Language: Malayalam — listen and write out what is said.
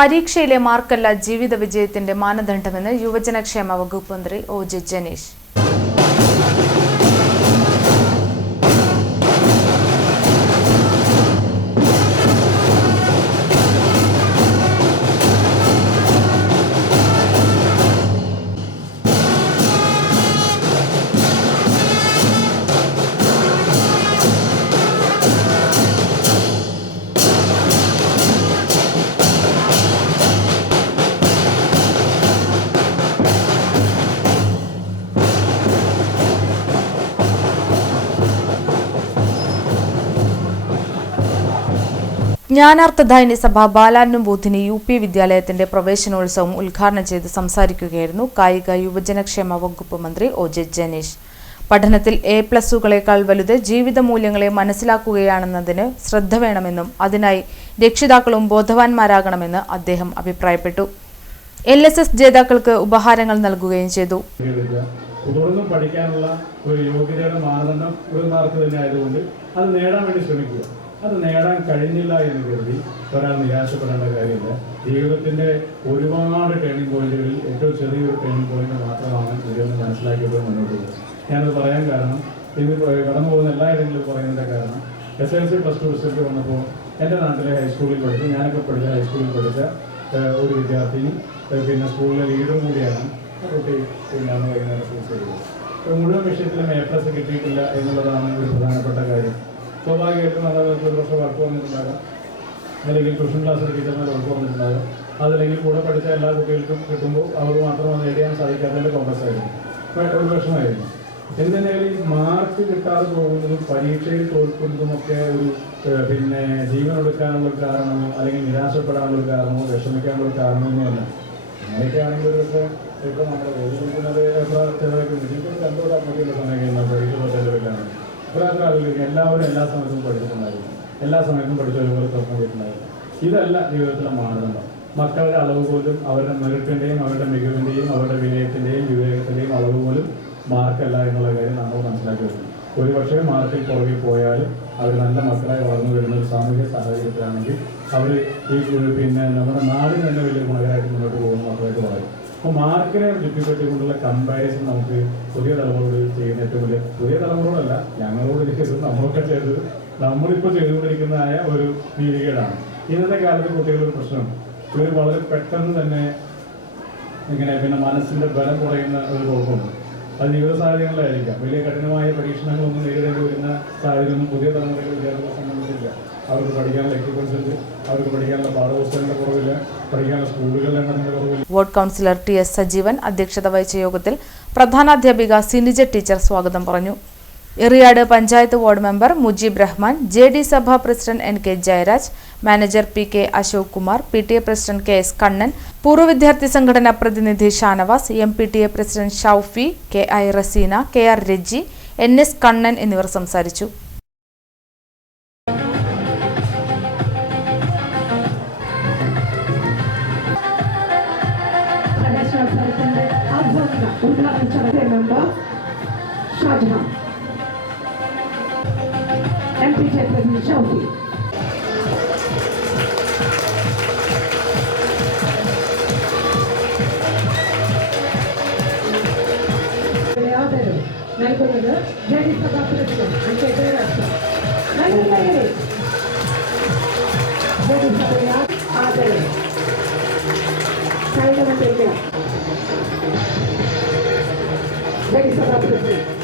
പരീക്ഷയിലെ മാർക്കല്ല ജീവിത വിജയത്തിന്റെ മാനദണ്ഡമെന്ന് യുവജനക്ഷേമ വകുപ്പ് മന്ത്രി ഒ.ജെ. ജനീഷ്. ജ്ഞാനാർത്ഥദായിനി സഭ ബാലാനുബോധിനി UP വിദ്യാലയത്തിന്റെ പ്രവേശനോത്സവം ഉദ്ഘാടനം ചെയ്ത് സംസാരിക്കുകയായിരുന്നു കായിക യുവജനക്ഷേമ വകുപ്പ് മന്ത്രി ഒ.ജെ. ജനീഷ്. പഠനത്തിൽ A+കളേക്കാൾ വലുത് ജീവിത മൂല്യങ്ങളെ മനസ്സിലാക്കുകയാണെന്നതിന് ശ്രദ്ധ വേണമെന്നും അതിനായി രക്ഷിതാക്കളും ബോധവാന്മാരാകണമെന്ന് അദ്ദേഹം അഭിപ്രായപ്പെട്ടു. LSS ജേതാക്കൾക്ക് ഉപഹാരങ്ങൾ നൽകുകയും ചെയ്തു. തുടർന്നും പഠിക്കാനുള്ള ഒരു യോഗ്യതയുടെ മാനദണ്ഡം ഒരു മാർക്ക് തന്നെ ആയതുകൊണ്ട് അത് നേടാൻ വേണ്ടി ശ്രമിക്കുക. അത് നേടാൻ കഴിഞ്ഞില്ല എന്ന് കരുതി ഒരാൾ നിരാശപ്പെടേണ്ട കാര്യമില്ല. ജീവിതത്തിൻ്റെ ഒരുപാട് ടേണിംഗ് പോയിന്റുകളിൽ ഏറ്റവും ചെറിയൊരു ടേണിംഗ് പോയിന്റ് മാത്രമാണ് ഇതൊന്ന് മനസ്സിലാക്കിയത് മുന്നോട്ട് പോകുന്നത്. ഞാനത് പറയാൻ കാരണം ഇത് കടന്നു പോകുന്ന എല്ലായിടങ്ങളിലും പറയുന്നതിൻ്റെ കാരണം SSLC +2 റിസൾട്ട് വന്നപ്പോൾ എൻ്റെ നാട്ടിലെ ഹൈസ്കൂളിൽ പഠിച്ച് ഞാനൊക്കെ പഠിച്ച ഹൈസ്കൂളിൽ പഠിച്ച ഒരു വിദ്യാർത്ഥിനി പിന്നെ സ്കൂളിലെ ലീഡറും കൂടിയാണ് കുട്ടി പിന്നെ അന്ന് വൈകുന്നേരം സൂസ് ചെയ്തത്. മുഴുവൻ വിഷയത്തിലും A+ കിട്ടിയിട്ടില്ല എന്നുള്ളതാണ് ഒരു പ്രധാനപ്പെട്ട കാര്യം. സ്വാഭാവികമായിട്ടും അതവർക്ക് ഒരു പക്ഷേ വർക്ക് വന്നിട്ടുണ്ടാകാം, അല്ലെങ്കിൽ ട്യൂഷൻ ക്ലാസ്സിൽ ടീച്ചർമാർ വർക്ക് വന്നിട്ടുണ്ടാകാം. അതല്ലെങ്കിൽ കൂടെ പഠിച്ച എല്ലാ കുട്ടികൾക്കും കിട്ടുമ്പോൾ അവർ മാത്രം അത് നേടിയാൻ സാധിക്കാത്തതിൻ്റെ കോൺഗ്രസ് ആയിരുന്നു, ഒരു പ്രശ്നമായിരുന്നു. എന്തിനായാലും ഈ മാർക്ക് കിട്ടാതെ പോകുന്നതും പരീക്ഷയിൽ തോൽക്കുന്നതുമൊക്കെ ഒരു പിന്നെ ജീവനൊടുക്കാനുള്ള കാരണമോ അല്ലെങ്കിൽ നിരാശപ്പെടാനുള്ള കാരണമോ വിഷമിക്കാനുള്ള കാരണമൊന്നുമല്ല. അങ്ങനെയൊക്കെ ആണെങ്കിൽ ഒരുപക്ഷെ ഇപ്പോൾ നമ്മുടെ കൊടുക്കുന്നത് എത്ര ചിലവൊക്കെ ഇപ്പോൾ 2 സമയം കഴിയുന്ന പരീക്ഷ ചിലവില്ലാണ് എല്ലാവരും എല്ലാ സമയത്തും പഠിച്ചിട്ടുണ്ടായിരുന്നു, എല്ലാ സമയത്തും പഠിച്ച ഒരുപോലെ തുറന്നു പോയിട്ടുണ്ടായിരുന്നു. ഇതല്ല ജീവിതത്തിലെ മാനദണ്ഡം. മക്കളുടെ അളവ് പോലും അവരുടെ മെറിറ്റിൻ്റെയും അവരുടെ മികവിൻ്റെയും അവരുടെ വിനയത്തിൻ്റെയും വിവേകത്തിൻ്റെയും അളവ് പോലും മാർക്കല്ല എന്നുള്ള കാര്യം നമ്മൾ മനസ്സിലാക്കി വരുന്നു. ഒരുപക്ഷെ മാർക്കിൽ പുറകിൽ പോയാലും അവർ നല്ല മക്കളായി വളർന്നു വരുന്ന ഒരു സാമൂഹ്യ സാഹചര്യത്തിലാണെങ്കിൽ അവർ ഈ പിന്നെ നമ്മുടെ നാടിന് തന്നെ വലിയ ഗുണകരമായിട്ട് മുന്നോട്ട് പോകുന്ന മക്കളായിട്ട് വളരും. അപ്പോൾ മാർക്കിനെ ചുറ്റിപ്പറ്റിക്കൊണ്ടുള്ള കമ്പാരിസൺ നമുക്ക് പുതിയ തലമുറയോട് ചെയ്യുന്ന ഏറ്റവും വലിയ പുതിയ തലമുറയോടല്ല ഞങ്ങളോട് ചെയ്തത് നമ്മളൊക്കെ ചെയ്തത് നമ്മളിപ്പോൾ ചെയ്തുകൊണ്ടിരിക്കുന്നതായ ഒരു പീരിയഡാണ്. ഇന്നത്തെ കാലത്ത് കുട്ടികളൊരു പ്രശ്നം ഇവർ വളരെ പെട്ടെന്ന് തന്നെ ഇങ്ങനെ പിന്നെ മനസ്സിൻ്റെ ബലം കുറയുന്ന ഒരു കുഴപ്പമുണ്ട്. അത് ജീവിത സാഹചര്യങ്ങളിലായിരിക്കാം. വലിയ കഠിനമായ പരീക്ഷണങ്ങളൊന്നും നേരിടേണ്ടി വരുന്ന സാഹചര്യമൊന്നും പുതിയ തലമുറയിലെ വിദ്യാർത്ഥികളെ സംബന്ധിച്ചില്ല. അവർക്ക് പഠിക്കാനുള്ള എക്യുപ്മെന്റ്സ് ഉണ്ട്, അവർക്ക് പഠിക്കാനുള്ള പാഠപുസ്തകങ്ങളുടെ കുറവില്ല, പഠിക്കാനുള്ള സ്കൂളുകളുടെ എണ്ണത്തിന്റെ കുറവില്ല. വാർഡ് കൗൺസിലർ TS സജീവൻ അധ്യക്ഷത വഹിച്ച യോഗത്തിൽ പ്രധാനാധ്യാപിക സിനിജ ടീച്ചർ സ്വാഗതം പറഞ്ഞു. Eriyad panchayat ward member Mujeeb Rahman, JD Sabha president NK Jayaraj, manager PK Ashok Kumar, PTA president KS Kannan, പൂർവ്വ വിദ്യാർത്ഥി സംഘടനാ പ്രതിനിധി Shanavas, MPTA president Shaufi, KI Raseena, KR Reji, NS Kannan എന്നിവർ സംസാരിച്ചു. MPTA President Shaufi. നൽകുന്നത് JD Sabha president NK Jayaraj. JD സഭയെ ആദരവ് കായികമന്ത്രിക്ക് JD സഭ പ്രസിഡന്റ്